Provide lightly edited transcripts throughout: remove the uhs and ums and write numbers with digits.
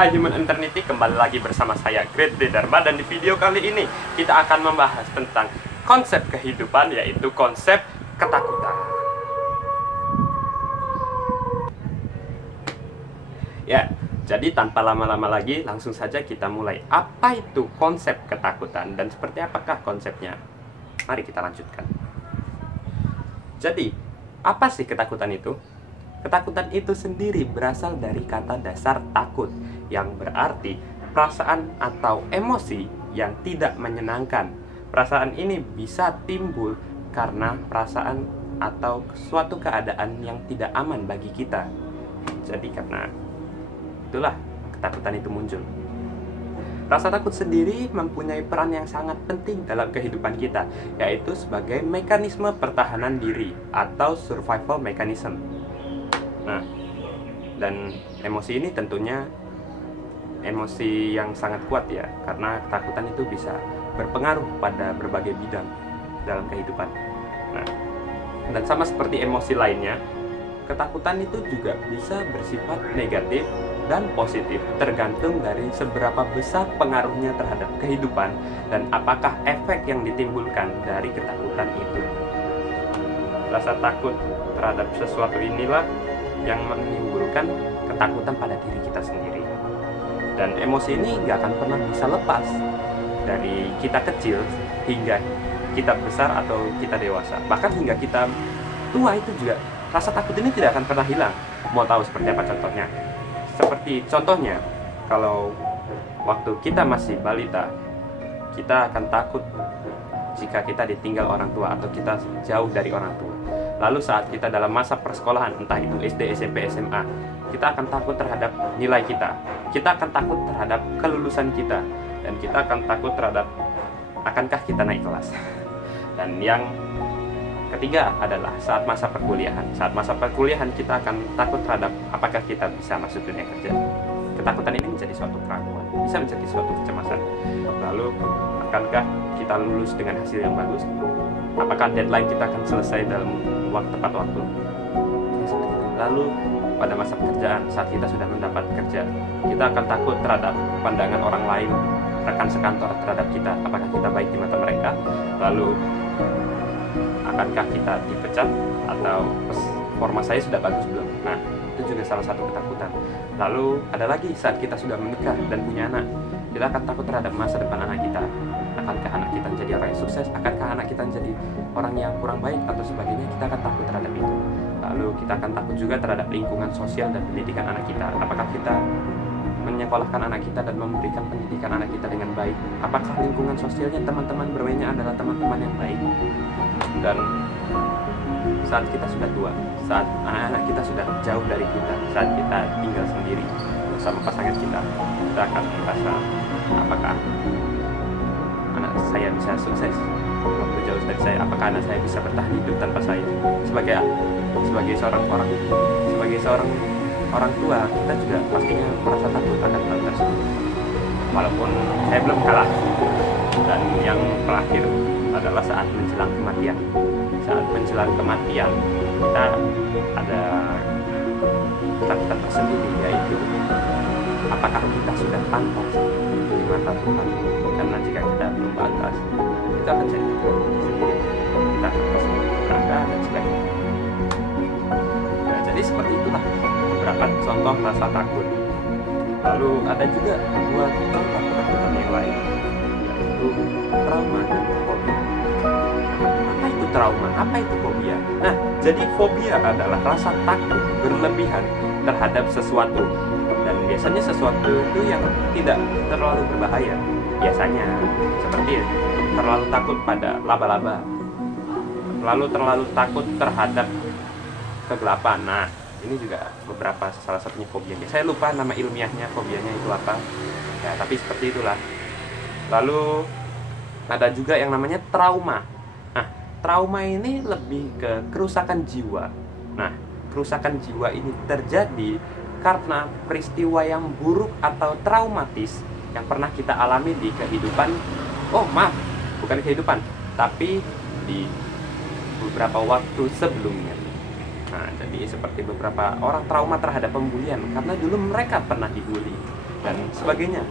Hai Human Eternity, kembali lagi bersama saya Great D Dharma. Dan di video kali ini kita akan membahas tentang konsep kehidupan, yaitu konsep ketakutan. Ya, jadi tanpa lama-lama lagi langsung saja kita mulai. Apa itu konsep ketakutan dan seperti apakah konsepnya? Mari kita lanjutkan. Jadi, apa sih ketakutan itu? Ketakutan itu sendiri berasal dari kata dasar takut, yang berarti perasaan atau emosi yang tidak menyenangkan. Perasaan ini bisa timbul karena perasaan atau suatu keadaan yang tidak aman bagi kita. Jadi karena itulah ketakutan itu muncul. Rasa takut sendiri mempunyai peran yang sangat penting dalam kehidupan kita, yaitu sebagai mekanisme pertahanan diri atau survival mechanism. Nah, dan emosi ini tentunya emosi yang sangat kuat ya, karena ketakutan itu bisa berpengaruh pada berbagai bidang dalam kehidupan. Nah, dan sama seperti emosi lainnya, ketakutan itu juga bisa bersifat negatif dan positif, tergantung dari seberapa besar pengaruhnya terhadap kehidupan dan apakah efek yang ditimbulkan dari ketakutan itu. Rasa takut terhadap sesuatu inilah yang menimbulkan ketakutan pada diri kita sendiri. Dan emosi ini gak akan pernah bisa lepas dari kita kecil hingga kita besar atau kita dewasa. Bahkan hingga kita tua itu juga rasa takut ini tidak akan pernah hilang. Mau tahu seperti apa contohnya? Seperti contohnya, kalau waktu kita masih balita, kita akan takut jika kita ditinggal orang tua atau kita jauh dari orang tua. Lalu saat kita dalam masa persekolahan, entah itu SD, SMP, SMA, kita akan takut terhadap nilai kita. Kita akan takut terhadap kelulusan kita. Dan kita akan takut terhadap akankah kita naik kelas. Dan yang ketiga adalah saat masa perkuliahan. Saat masa perkuliahan kita akan takut terhadap apakah kita bisa masuk dunia kerja. Ketakutan ini menjadi suatu keraguan, bisa menjadi suatu kecemasan. Lalu akankah kita lulus dengan hasil yang bagus? Apakah deadline kita akan selesai dalam tepat waktu? Lalu pada masa pekerjaan, saat kita sudah mendapat kerja, kita akan takut terhadap pandangan orang lain, rekan sekantor terhadap kita. Apakah kita baik di mata mereka? Lalu akankah kita dipecat? Atau performa saya sudah bagus belum? Nah, itu juga salah satu ketakutan. Lalu ada lagi saat kita sudah menikah dan punya anak, kita akan takut terhadap masa depan anak kita. Akankah anak kita menjadi orang yang sukses? Akankah anak kita menjadi orang yang kurang baik atau sebagainya? Kita akan takut terhadap itu. Lalu kita akan takut juga terhadap lingkungan sosial dan pendidikan anak kita. Apakah kita menyekolahkan anak kita dan memberikan pendidikan anak kita dengan baik? Apakah lingkungan sosialnya, teman-teman bermainnya adalah teman-teman yang baik? Dan saat kita sudah tua, saat anak-anak kita sudah jauh dari kita, saat kita tinggal sendiri bersama pasangan kita akan merasa apakah anak saya bisa sukses waktu jauh dari saya? Apakah anak saya bisa bertahan hidup tanpa saya? Sebagai seorang orang tua, kita juga pastinya merasa takut akan hal tersebut. Walaupun saya belum kalah. Dan yang terakhir adalah saat menjelang kematian. Saat menjelang kematian, kita ada ketakutan tersendiri, yaitu apakah kita sudah pantas di mata Tuhan? Karena jika kita belum pantas, kita akan jadi sendiri. Kita akan masuk neraka dan sebagainya. Nah, jadi seperti itulah beberapa contoh rasa takut. Lalu ada juga dua contoh ketakutan yang lain, yaitu trauma dan fobia. Apa itu trauma? Apa itu fobia? Nah, jadi fobia adalah rasa takut berlebihan terhadap sesuatu. Dan biasanya sesuatu itu yang tidak terlalu berbahaya. Biasanya seperti terlalu takut pada laba-laba, lalu terlalu takut terhadap kegelapan. Nah, ini juga beberapa salah satunya fobianya. Saya lupa nama ilmiahnya fobianya itu apa. Ya, tapi seperti itulah. Lalu ada juga yang namanya trauma. Nah, trauma ini lebih ke kerusakan jiwa. Nah, kerusakan jiwa ini terjadi karena peristiwa yang buruk atau traumatis yang pernah kita alami di kehidupan. Oh, maaf, bukan kehidupan, tapi di beberapa waktu sebelumnya. Nah, jadi seperti beberapa orang trauma terhadap pembulian karena dulu mereka pernah dibully. dan sebagainya.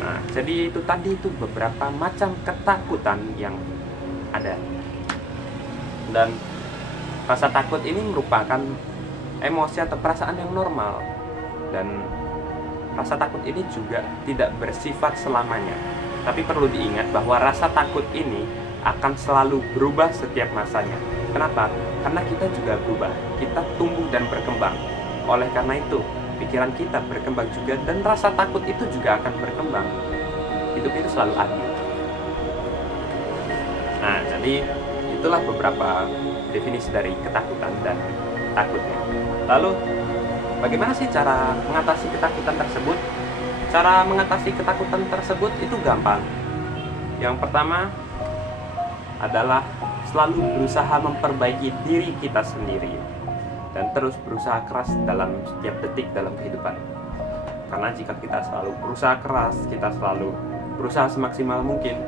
Nah, jadi itu tadi itu beberapa macam ketakutan yang ada. Dan rasa takut ini merupakan emosi atau perasaan yang normal. Dan rasa takut ini juga tidak bersifat selamanya. Tapi perlu diingat bahwa rasa takut ini akan selalu berubah setiap masanya. Kenapa? Karena kita juga berubah, kita tumbuh dan berkembang. Oleh karena itu, pikiran kita berkembang juga dan rasa takut itu juga akan berkembang. Hidup itu selalu adil. Nah, jadi itulah beberapa definisi dari ketakutan dan takutnya. Lalu, bagaimana sih cara mengatasi ketakutan tersebut? Cara mengatasi ketakutan tersebut itu gampang. Yang pertama adalah selalu berusaha memperbaiki diri kita sendiri dan terus berusaha keras dalam setiap detik dalam kehidupan. Karena jika kita selalu berusaha keras, kita selalu berusaha semaksimal mungkin,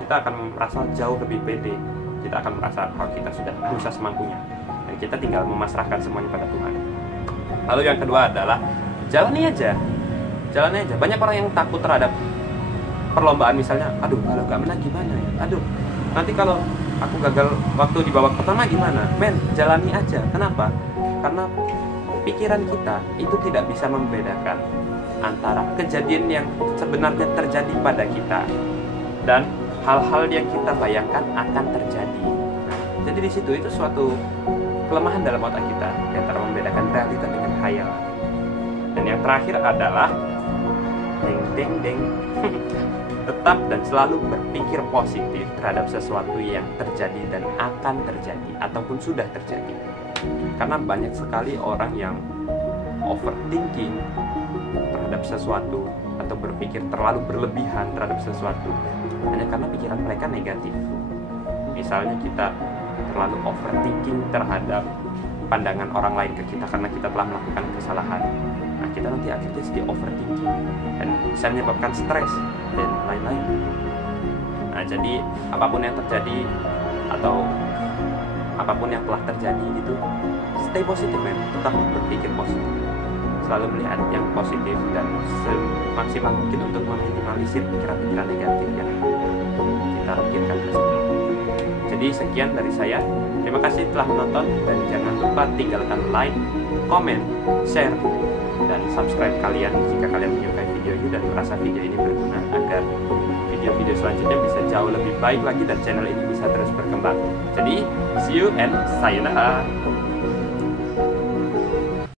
kita akan merasa jauh lebih pede. Kita akan merasa kalau kita sudah berusaha semampunya dan kita tinggal memasrahkan semuanya pada Tuhan. Lalu yang kedua adalah jalani aja. Banyak orang yang takut terhadap perlombaan, misalnya, aduh kalau gak menang gimana ya, aduh nanti kalau aku gagal waktu di babak pertama gimana? Men, jalani aja. Kenapa? Karena pikiran kita itu tidak bisa membedakan antara kejadian yang sebenarnya terjadi pada kita dan hal-hal yang kita bayangkan akan terjadi. Jadi di situ itu suatu kelemahan dalam otak kita di antara membedakan realita dengan khayal. Dan yang terakhir adalah deng tetap dan selalu berpikir positif terhadap sesuatu yang terjadi dan akan terjadi ataupun sudah terjadi. Karena banyak sekali orang yang overthinking terhadap sesuatu atau berpikir terlalu berlebihan terhadap sesuatu hanya karena pikiran mereka negatif. Misalnya kita terlalu overthinking terhadap pandangan orang lain ke kita karena kita telah melakukan kesalahan. Nah, kita nanti akhirnya jadi overthinking dan bisa menyebabkan stres dan lain-lain. Nah, jadi apapun yang terjadi atau apapun yang telah terjadi itu, stay positif, men. Tetap berpikir positif. Selalu melihat yang positif dan semaksimal mungkin untuk meminimalisir pikiran-pikiran negatif yang kita pikirkan tersebut. Jadi sekian dari saya. Terima kasih telah menonton dan jangan lupa tinggalkan like, komen, share, dan subscribe kalian jika kalian menyukai video ini dan merasa video ini berguna agar video-video selanjutnya bisa jauh lebih baik lagi dan channel ini bisa terus berkembang. Jadi, see you and sayonara.